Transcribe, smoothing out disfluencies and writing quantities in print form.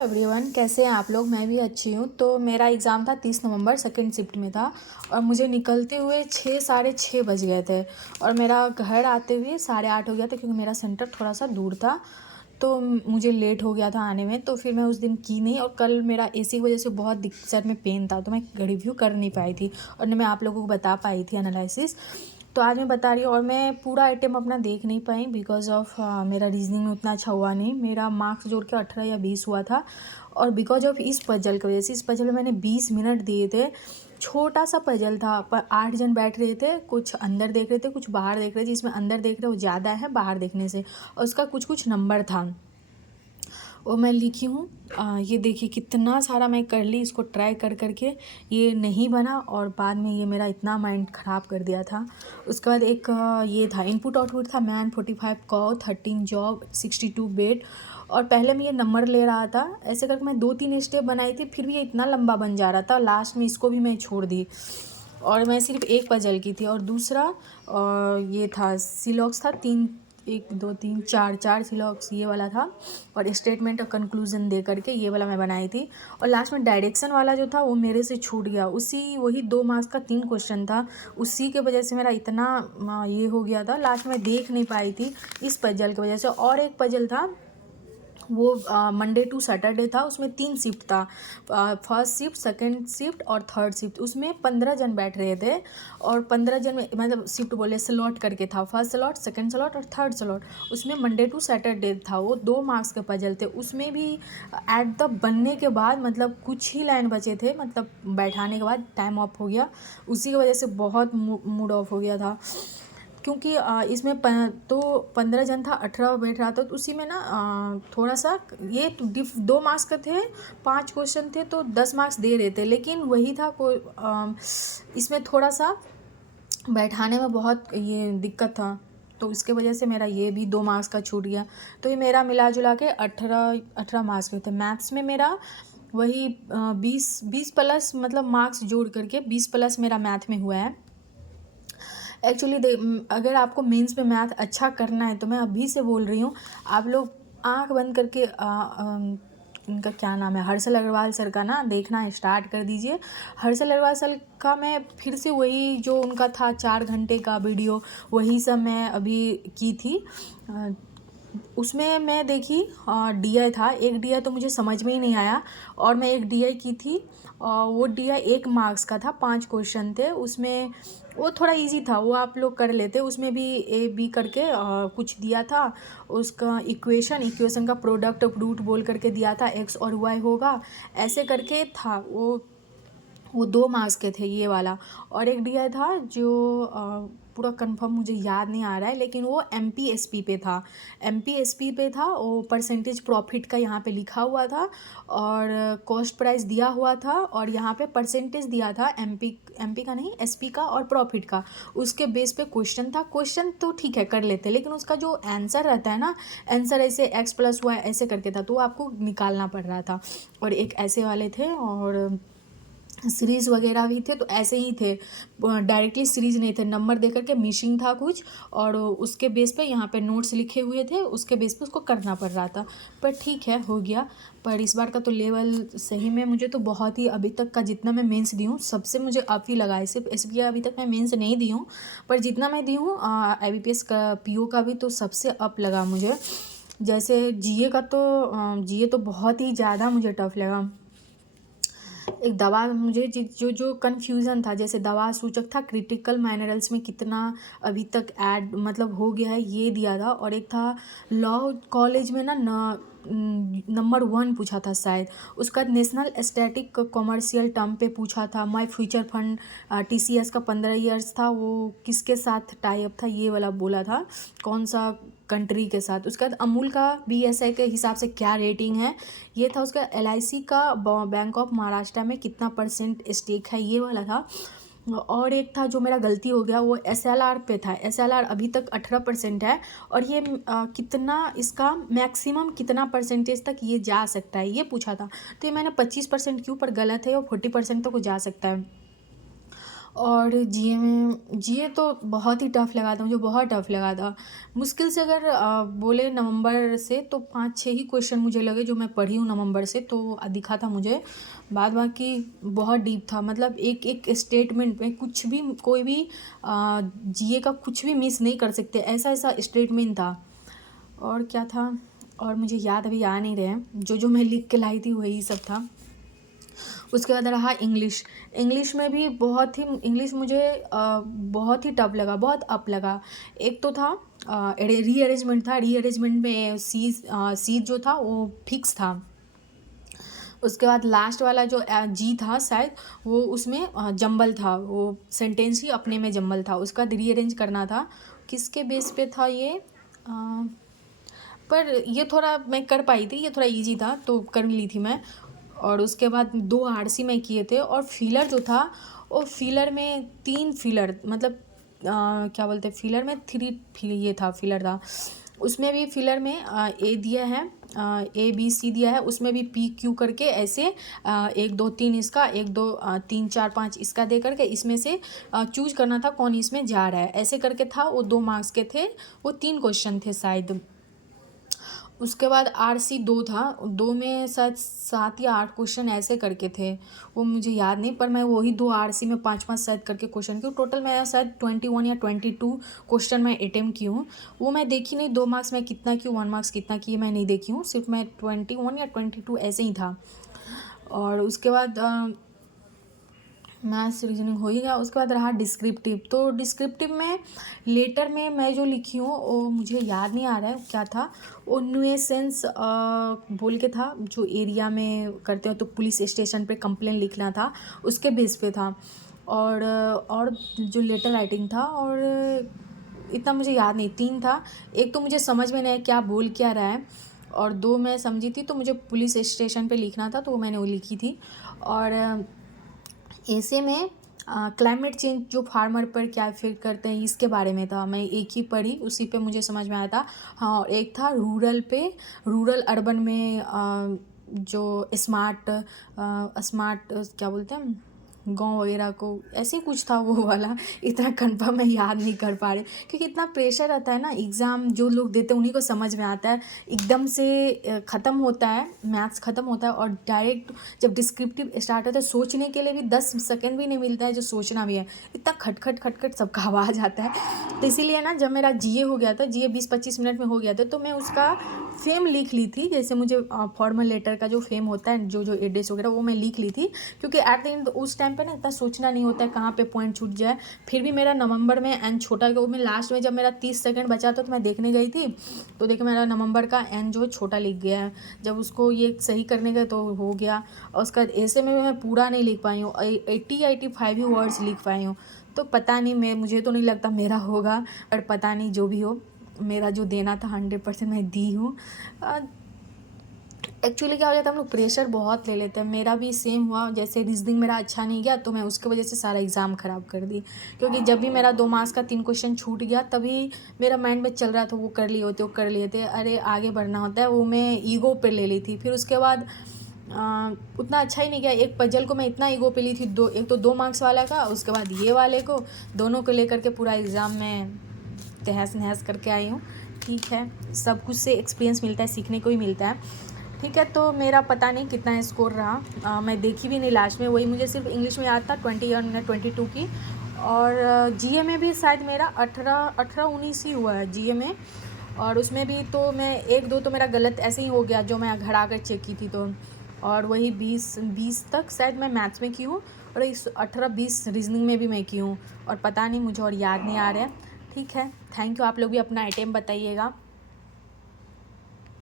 Everyone, कैसे हैं आप लोग। मैं भी अच्छी हूँ। तो मेरा एग्ज़ाम था 30 नवंबर, सेकंड शिफ्ट में था और मुझे निकलते हुए 6 साढ़े 6 बज गए थे और मेरा घर आते हुए 8:30 हो गया था क्योंकि मेरा सेंटर थोड़ा सा दूर था। तो मुझे लेट हो गया था आने में, तो फिर मैं उस दिन की नहीं और कल मेरा एसी की वजह से बहुत सर में पेन था, तो मैं रिव्यू कर नहीं पाई थी और न मैं आप लोगों को बता पाई थी एनालिसिस। तो आज मैं बता रही हूँ और मैं पूरा आइटम अपना देख नहीं पाई बिकॉज ऑफ मेरा रीजनिंग में उतना अच्छा हुआ नहीं। मेरा मार्क्स जोड़ के 18 या 20 हुआ था और बिकॉज ऑफ इस पजल की वजह से, इस पजल में मैंने 20 मिनट दिए थे। छोटा सा पजल था पर 8 जन बैठ रहे थे, कुछ अंदर देख रहे थे कुछ बाहर देख रहे थे। जिसमें अंदर देख रहे वो ज़्यादा है बाहर देखने से, और उसका कुछ कुछ नंबर था वो मैं लिखी हूँ। ये देखिए कितना सारा मैं कर ली इसको ट्राई कर करके, ये नहीं बना और बाद में ये मेरा इतना माइंड ख़राब कर दिया था। उसके बाद एक ये था इनपुट आउटपुट था, मैन 45 कॉ 13 जॉब 62 बेड। और पहले मैं ये नंबर ले रहा था, ऐसे करके मैं 2-3 स्टेप बनाई थी, फिर भी ये इतना लंबा बन जा रहा था, लास्ट में इसको भी मैं छोड़ दी और मैं सिर्फ एक पजल की थी। और दूसरा ये था सिलॉक्स था, 4 सिलॉक्स ये वाला था और स्टेटमेंट और कंक्लूजन दे करके ये वाला मैं बनाई थी। और लास्ट में डायरेक्शन वाला जो था वो मेरे से छूट गया, वही 2 मार्क्स का 3 क्वेश्चन था, उसी के वजह से मेरा इतना ये हो गया था, लास्ट में देख नहीं पाई थी इस पजल की वजह से। और एक पजल था वो मंडे टू सैटरडे था, उसमें 3 शिफ्ट था, फर्स्ट शिफ्ट सेकंड शिफ्ट और थर्ड शिफ्ट। उसमें 15 जन बैठ रहे थे और 15 जन में मतलब शिफ्ट बोले स्लॉट करके था, फर्स्ट स्लॉट सेकंड स्लॉट और थर्ड स्लॉट। उसमें मंडे टू सैटरडे था, वो 2 मार्क्स के पजल थे। उसमें भी एट द बनने के बाद मतलब कुछ ही लाइन बचे थे, मतलब बैठाने के बाद टाइम ऑफ हो गया, उसी की वजह से बहुत मूड ऑफ हो गया था। क्योंकि इसमें तो 15 जन था, 18 बैठ रहा था, तो उसी में ना थोड़ा सा ये 2 मार्क्स के थे, 5 क्वेश्चन थे तो 10 मार्क्स दे रहे थे, लेकिन वही था इसमें थोड़ा सा बैठाने में बहुत ये दिक्कत था, तो इसके वजह से मेरा ये भी 2 मार्क्स का छूट गया। तो ये मेरा मिला जुला के 18 मार्क्स के थे। मैथ्स में मेरा वही 20 प्लस मतलब मार्क्स जोड़ करके 20 प्लस मेरा मैथ में हुआ है। एक्चुअली अगर आपको मेंस में मैथ अच्छा करना है तो मैं अभी से बोल रही हूँ, आप लोग आंख बंद करके इनका क्या नाम है, हर्षल अग्रवाल सर का ना देखना स्टार्ट कर दीजिए। हर्षल अग्रवाल सर का मैं फिर से वही जो उनका था 4 घंटे का वीडियो, वही सब मैं अभी की थी। उसमें मैं देखी DI था, एक DI तो मुझे समझ में ही नहीं आया और मैं एक DI की थी, वो DI 1 मार्क्स का था, 5 क्वेश्चन थे उसमें, वो थोड़ा इजी था, वो आप लोग कर लेते। उसमें भी A B करके कुछ दिया था, उसका इक्वेशन का प्रोडक्ट रूट बोल करके दिया था, X और Y होगा ऐसे करके था। वो 2 मार्क्स के थे ये वाला। और एक DI था जो पूरा कंफर्म मुझे याद नहीं आ रहा है, लेकिन वो MPSP पे था, MPSP पे था। वो परसेंटेज प्रॉफिट का यहाँ पे लिखा हुआ था और कॉस्ट प्राइस दिया हुआ था और यहाँ पे परसेंटेज दिया था, MP का नहीं SP का और प्रॉफिट का। उसके बेस पे क्वेश्चन था। क्वेश्चन तो ठीक है कर लेते, लेकिन उसका जो आंसर रहता है ना, आंसर ऐसे X+Y ऐसे करके था, तो वो आपको निकालना पड़ रहा था। और एक ऐसे वाले थे और सीरीज़ वगैरह भी थे, तो ऐसे ही थे, डायरेक्टली सीरीज़ नहीं थे, नंबर दे करके मिसिंग था कुछ और उसके बेस पे यहाँ पे नोट्स लिखे हुए थे, उसके बेस पे उसको करना पड़ रहा था। पर ठीक है हो गया। पर इस बार का तो लेवल सही में मुझे तो बहुत ही, अभी तक का जितना मैं मेंस दी हूँ सबसे मुझे अप ही लगा है। सिर्फ SBI अभी तक मैं मेंस नहीं दी हूँ, पर जितना मैं दी हूँ IBPS का PO का भी तो सबसे अप लगा मुझे। जैसे GA का तो GA तो बहुत ही ज़्यादा मुझे टफ लगा। एक दवा मुझे जो जो कन्फ्यूज़न था, जैसे दवा सूचक था क्रिटिकल माइनरल्स में कितना अभी तक ऐड मतलब हो गया है ये दिया था। और एक था लॉ कॉलेज में ना नंबर 1 पूछा था शायद, उसका नेशनल स्टैटिक कॉमर्शियल टर्म पे पूछा था। माय फ्यूचर फंड TCS का 15 ईयर्स था, वो किसके साथ टाई अप था ये वाला बोला था, कौन सा कंट्री के साथ। उसके बाद अमूल का BSI के हिसाब से क्या रेटिंग है ये था। उसका LIC का बैंक ऑफ महाराष्ट्र में कितना परसेंट स्टेक है ये वाला था। और एक था जो मेरा गलती हो गया, वो SLR पे था। SLR अभी तक 18% है और ये कितना इसका मैक्सिमम कितना परसेंटेज तक ये जा सकता है ये पूछा था। तो ये मैंने 25% क्यों पर गलत है, और 40% तक वो जा सकता है। और जीए तो बहुत ही टफ़ लगा था मुझे, बहुत टफ़ लगा था। मुश्किल से अगर बोले नवंबर से तो 5-6 ही क्वेश्चन मुझे लगे जो मैं पढ़ी हूँ नवंबर से, तो दिखा था मुझे। बाद बाकी बहुत डीप था, मतलब एक एक स्टेटमेंट में कुछ भी, कोई भी जीए का कुछ भी मिस नहीं कर सकते, ऐसा ऐसा स्टेटमेंट था। और क्या था, और मुझे याद अभी आ नहीं रहे, जो मैं लिख के लाई थी वही सब था। उसके बाद रहा इंग्लिश। इंग्लिश में भी इंग्लिश मुझे बहुत ही टफ लगा, बहुत अप लगा। एक तो था रीअरेंजमेंट था, रीअरेंजमेंट में सी जो था वो फिक्स था। उसके बाद लास्ट वाला जो जी था शायद, वो उसमें जंबल था, वो सेंटेंस ही अपने में जंबल था। उसका रीअरेंज करना था। किसके बेस पे था ये, पर ये थोड़ा मैं कर पाई थी, ये थोड़ा इजी था तो कर ली थी मैं। और उसके बाद 2 आरसी में किए थे। और फिलर जो था वो फिलर में 3 फिलर, मतलब क्या बोलते हैं, फिलर में 3 ये था, फिलर था। उसमें भी फिलर में ए दिया है, ABC दिया है, उसमें भी PQ करके ऐसे 1 2 3 इसका, 1 2 3 4 5 इसका दे करके इसमें से चूज करना था कौन इसमें जा रहा है, ऐसे करके था। वो 2 मार्क्स के थे, वो 3 क्वेश्चन थे शायद। उसके बाद RC 2 था, 2 में शायद 7 या 8 क्वेश्चन ऐसे करके थे, वो मुझे याद नहीं, पर मैं वही 2 RC में 5-5 शायद करके क्वेश्चन की। टोटल मैं शायद 21 या 22 क्वेश्चन मैं अटेम्प्ट की हूँ। वो मैं देखी नहीं 2 मार्क्स में कितना की, 1 मार्क्स कितना की, मैं नहीं देखी हूँ, सिर्फ मैं 21 या 22 ऐसे ही था। और उसके बाद मैथ्स रीजनिंग हो ही गया। उसके बाद रहा डिस्क्रिप्टिव। तो डिस्क्रिप्टिव में लेटर में मैं जो लिखी हूँ वो मुझे याद नहीं आ रहा है क्या था। वो न्यूएसेंस बोल के था, जो एरिया में करते हो तो पुलिस स्टेशन पे कंप्लेन लिखना था, उसके बेस पे था। और जो लेटर राइटिंग था, और इतना मुझे याद नहीं, 3 था। एक तो मुझे समझ में नहीं आया क्या बोल क्या रहा है, और 2 मैं समझी थी, तो मुझे पुलिस स्टेशन पे लिखना था तो वो मैंने वो लिखी थी। और ऐसे में क्लाइमेट चेंज जो फार्मर पर क्या इफेक्ट करते हैं इसके बारे में था, मैं एक ही पढ़ी, उसी पे मुझे समझ में आया था। हाँ, और एक था रूरल अर्बन में जो स्मार्ट क्या बोलते हैं, गांव वगैरह को, ऐसे कुछ था वो वाला। इतना कंफर्म मैं याद नहीं कर पा रही, क्योंकि इतना प्रेशर रहता है ना, एग्ज़ाम जो लोग देते हैं उन्हीं को समझ में आता है। एकदम से ख़त्म होता है, मैथ्स ख़त्म होता है, और डायरेक्ट जब डिस्क्रिप्टिव स्टार्ट होता है, सोचने के लिए भी 10 सेकंड भी नहीं मिलता है, जो सोचना भी है, इतना खटखट खटखट सबका आवाज़ आता है। तो इसीलिए ना, जब मेरा जीए हो गया था, जीए 20-25 मिनट में हो गया था, तो मैं उसका फेम लिख ली थी। जैसे मुझे फॉर्मल लेटर का जो फेम होता है, जो एड्रेस वगैरह, वो मैं लिख ली थी, क्योंकि एट द एंड उस टाइम पे ना इतना सोचना नहीं होता है कहाँ पे पॉइंट छूट जाए। फिर भी मेरा नवंबर में एन छोटा गया, वो मैं लास्ट में जब मेरा 30 सेकंड बचा था तो मैं देखने गई थी, तो देखो मेरा नवंबर का एन जो छोटा लिख गया है। जब उसको ये सही करने गए तो हो गया। और उसका ऐसे में मैं पूरा नहीं लिख पाई हूँ, 80-85 ही वर्ड्स लिख पाई हूँ। तो पता नहीं, मुझे तो नहीं लगता मेरा होगा, पर पता नहीं, जो भी हो, मेरा जो देना था 100% मैं दी हूँ। एक्चुअली क्या हो जाता है, हम लोग प्रेशर बहुत ले लेते हैं। मेरा भी सेम हुआ, जैसे रीजनिंग मेरा अच्छा नहीं गया तो मैं उसके वजह से सारा एग्ज़ाम ख़राब कर दी, क्योंकि जब भी मेरा 2 मार्क्स का 3 क्वेश्चन छूट गया, तभी मेरा माइंड में चल रहा था वो कर लिए थे, अरे आगे बढ़ना होता है, वो मैं ईगो पे ले ली थी। फिर उसके बाद उतना अच्छा ही नहीं गया। एक पजल को मैं इतना ईगो पे ली थी, एक तो 2 मार्क्स वाला का, उसके बाद ये वाले को, दोनों को लेकर के पूरा एग्ज़ाम में तहस नहस करके आई हूँ। ठीक है, सब कुछ से एक्सपीरियंस मिलता है, सीखने को ही मिलता है। ठीक है, तो मेरा पता नहीं कितना स्कोर रहा, मैं देखी भी नहीं लास्ट में, वही मुझे सिर्फ इंग्लिश में याद था 21 या 22 की। और जीए में भी शायद मेरा 18-19 ही हुआ है जीए में। और उसमें भी तो मैं 1-2 तो मेरा गलत ऐसे ही हो गया, जो मैं घर आकर चेक की थी तो। और वही 20 तक शायद मैं मैथ्स में की हूँ, और इस 18-20 रीजनिंग में भी मैं की हूँ, और पता नहीं, मुझे और याद नहीं आ रहा है। ठीक है, थैंक यू। आप लोग भी अपना आइटम बताइएगा।